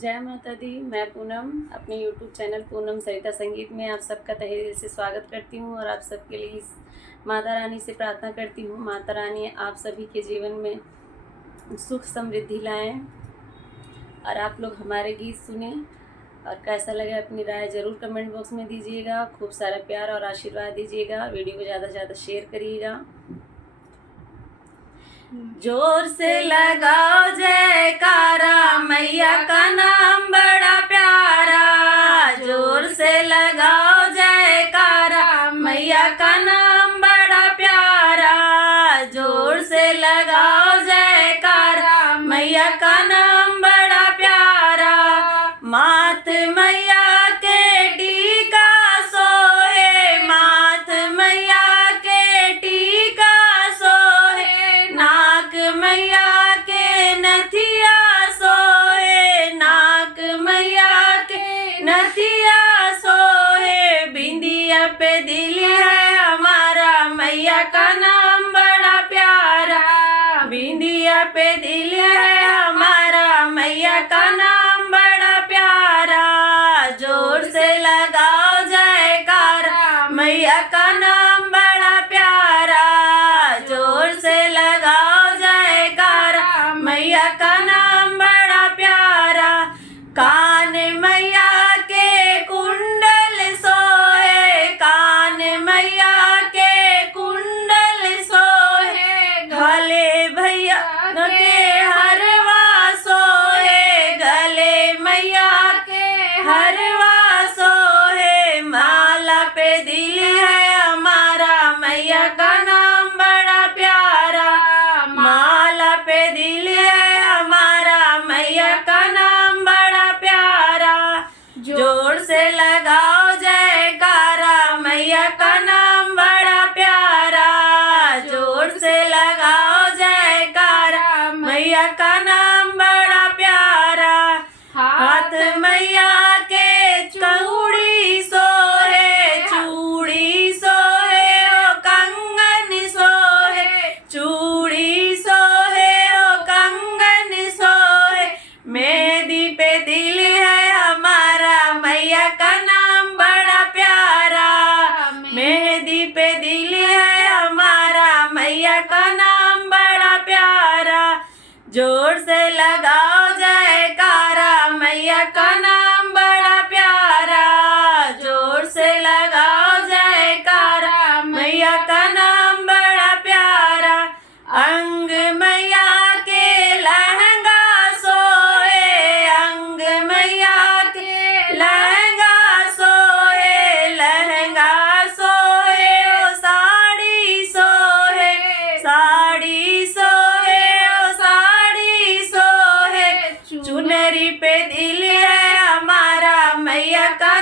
जय माता दी। मैं पूनम अपने YouTube चैनल पूनम सरिता संगीत में आप सबका तहे दिल से स्वागत करती हूँ और आप सबके लिए इस माता रानी से प्रार्थना करती हूँ, माता रानी आप सभी के जीवन में सुख समृद्धि लाएं। और आप लोग हमारे गीत सुने और कैसा लगे अपनी राय ज़रूर कमेंट बॉक्स में दीजिएगा। खूब सारा प्यार और आशीर्वाद दीजिएगा। वीडियो को ज़्यादा से ज़्यादा शेयर करिएगा। जोर से लगाओ जयकारा, मैया का नाम बड़ा प्यारा। जोर से लगाओ जयकारा, मैया का नाम बड़ा प्यारा। जोर से लगाओ जयकारा, मैया का नाम बड़ा प्यारा। मात मैया के टीका सोहे, मात मैया के टीका सोहे। नाक मैया के नथिया सोहे, नाक मैया के नथिया सोहे। बिंदिया पे दिल है हमारा, मैया का नाम बड़ा प्यारा। बिंदिया पे दिल है हमारा, मैया का नाम बड़ा प्यारा। जोर से लगाओ जयकारा, मैया का नाम बड़ा प्यारा। जोर से लगाओ जयकारा, मैया का नाम बड़ा प्यारा। कान मैया के कुंडल सोहे, कान मैया के कुंडल सोहे। गले भैया के हरवा सोहे, गले मैया के हरवा सोहे। माला पे दिल है हमारा, मैया का नाम बड़ा प्यारा। माला पे दिल है हमारा, मैया का नाम बड़ा प्यारा। जोर से लगाओ जयकारा, मैया का नाम बड़ा प्यारा। जोर से लगाओ जयकारा, मैया का नाम बड़ा प्यारा। हाथ मैया के चूड़ी सोहे, चूड़ी सोहे ओ कंगन सोहे। चूड़ी सोहे ओ कंगन सोहे। मेहंदी पे दिल है हमारा, मैया का नाम बड़ा प्यारा। मेहंदी पे दिल है हमारा, मैया का नाम बड़ा प्यारा। जोर से लगाओ जयकारा, मैया का नाम बड़ा प्यारा। जोर से लगाओ जयकारा, मैया का नाम बड़ा प्यारा। अंग मैया के लहंगा सोहे, अंग मैया के लहंगा सोहे। लहंगा सोहे ओ साड़ी सोहे, साड़ी सोहे ओ साड़ी सोहे। चुनरी पे दिल है हमारा, मैया का